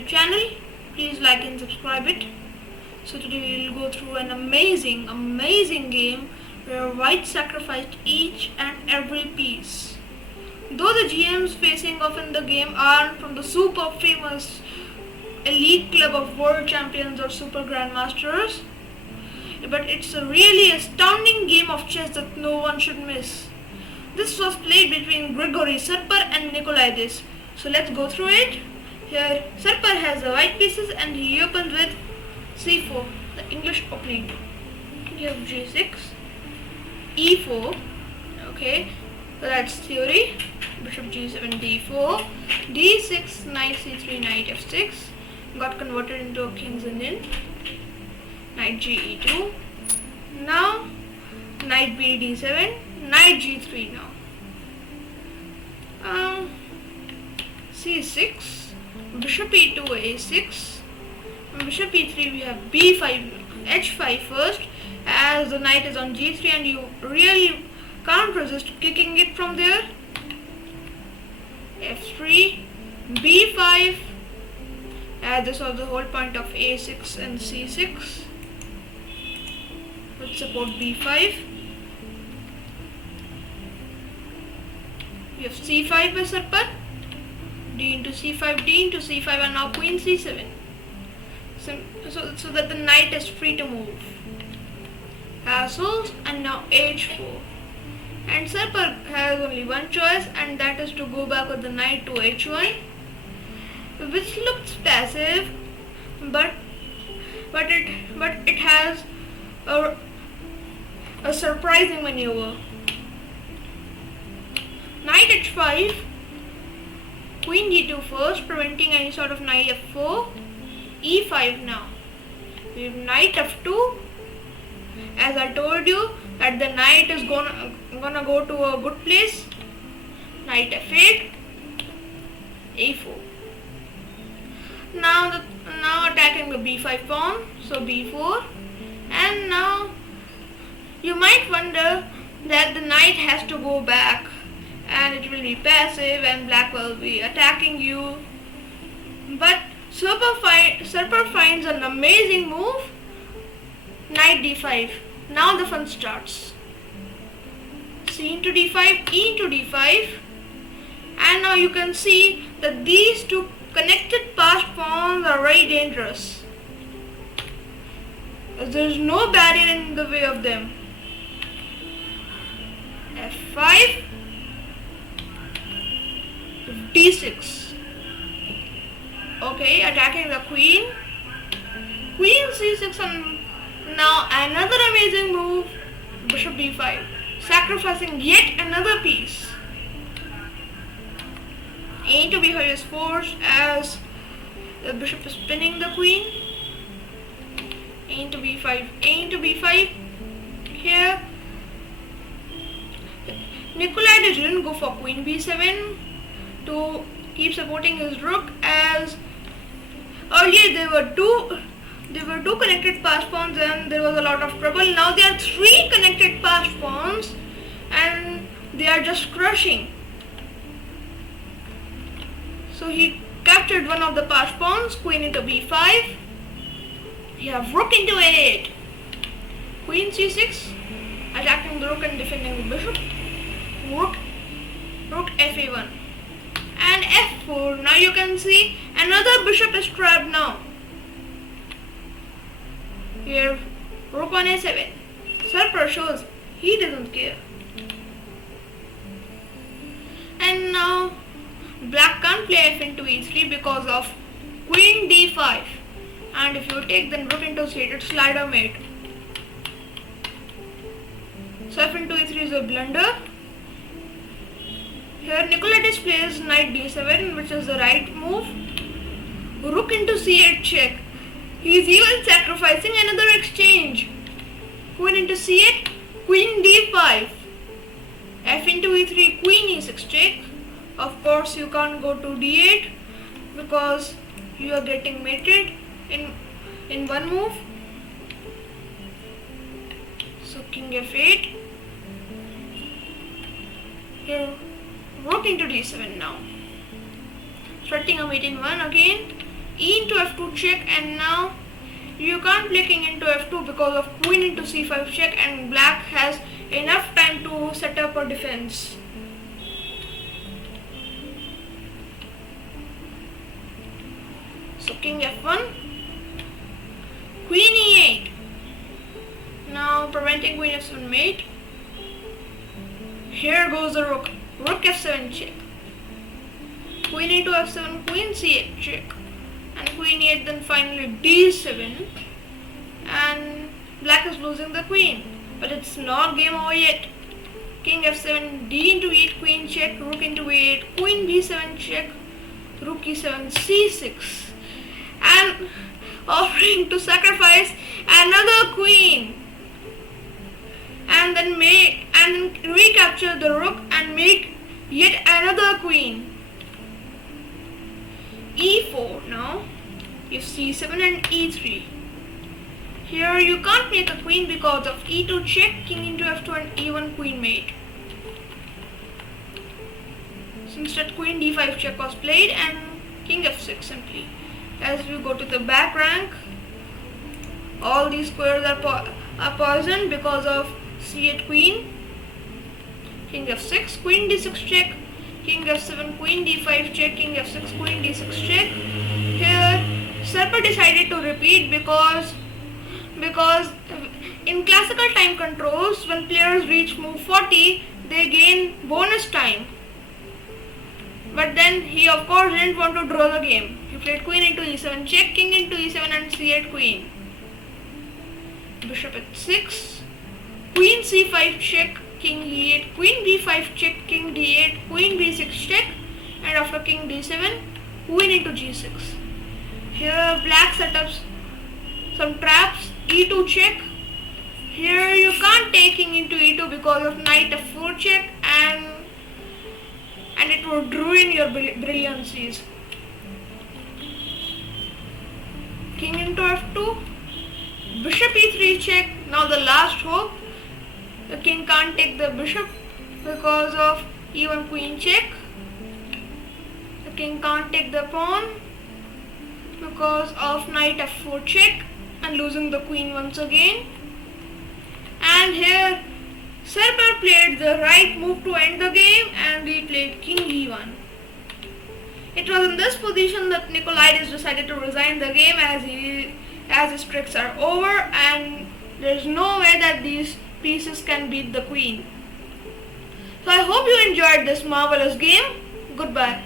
YouTube channel. Please like and subscribe it. So today we will go through an amazing game where white sacrificed each and every piece. Though the GMs facing off in the game are from the super famous elite club of world champions or super grandmasters, but it's a really astounding game of chess that no one should miss. This was played between Grigory Sarpar and Nikolaidis. So let's go through it. Here Sarpar has the white pieces and he opens with c4, the English opening. You have g6, e4, okay, so that's theory. Bishop g7, d4, d6, knight c3, knight f6, got converted into a King's Indian. Knight ge2, now knight b d7, knight g3 now. c6, bishop e2, a6, bishop e3, we have b5, h5 first, as the knight is on g3 and you really can't resist kicking it from there. f3, b5, as this was the whole point of a6 and c6, would support b5. We have c5 by Sarpar, d into c5, d into c5, and now queen c7. So that the knight is free to move. Castles, and now h4. And Sarpar has only one choice, and that is to go back with the knight to h1, which looks passive, but it has a surprising maneuver. Knight h5, queen d2 first, preventing any sort of knight f4, e5 now. We have knight f2, as I told you that the knight is gonna go to a good place. Knight f8, a4. Now attacking the b5 pawn, so b4, and now you might wonder that the knight has to go back and it will be passive and black will be attacking you, but Sarpar finds an amazing move. Knight d5. Now the fun starts. C into d5, e into d5, and now you can see that these two connected passed pawns are very dangerous. There is no barrier in the way of them. f5, d6. Okay, attacking the queen. Queen c6, and now another amazing move. Bishop b5, sacrificing yet another piece. A into b5 is forced as the bishop is pinning the queen. A into b5, a into b5. Here Nikolaidis didn't go for queen b7 to keep supporting his rook, as earlier there were two connected passed pawns and there was a lot of trouble. Now there are three connected passed pawns and they are just crushing. So he captured one of the passed pawns, queen into b5. You have rook into a8, queen c6, attacking the rook and defending the bishop. Rook fa1 and f4. Now you can see another bishop is trapped now. Here rook on a7. Sarpar shows he doesn't care. And now black can't play f into e3 because of queen d5. And if you take, then rook into c8, it's slider mate. So f into e3 is a blunder. Here Nikolaidis plays knight d7, which is the right move. Rook into c8 check. He is even sacrificing another exchange. Queen into c8, queen d5. F into e3, queen e6 check. Of course you can't go to d8 because you are getting mated in one move. So king f8. Here rook into d7 now. Threatening a mate in 1 again. e into f2 check, and now you can't play king into f2 because of queen into c5 check, and black has enough time to set up a defense. So king f1, queen e8. Now preventing queen f7 mate. Here goes the rook. Rook f7 check. Queen into f7, queen c8 check. And queen e8, then finally d7. And black is losing the queen. But it's not game over yet. King f7, d into e8, queen check. Rook into a8, queen b7 check. Rook e7, c6. And offering to sacrifice another queen. And then recapture the rook and make yet another queen. e4 now. You have c7 and e3. Here you can't make a queen because of e2 check, king into f2 and e1 queen mate. So instead queen d5 check was played and king f6 simply. As we go to the back rank, all these squares are poisoned because of c8 queen, king f6, queen d6 check, king f7, queen d5 check, king f6, queen d6 check. Here Serper decided to repeat because in classical time controls, when players reach move 40, they gain bonus time. But then he of course didn't want to draw the game. He played queen into e7 check, king into e7 and c8 queen. Bishop h6, queen c5 check, king e8, queen b5 check, king d8, queen b6 check, and after king d7, queen into g6. Here black set up some traps, e2 check. Here you can't take king into e2 because of knight f4 check, and it would ruin your brilliancies. King into f2, bishop e3 check. Now the last hope. The king can't take the bishop because of e1 queen check. The king can't take the pawn because of knight f4 check and losing the queen once again. And here Serper played the right move to end the game, and we played king e1. It was in this position that Nikolaidis decided to resign the game as his tricks are over and there is no way that these pieces can beat the queen. So I hope you enjoyed this marvelous game. Goodbye.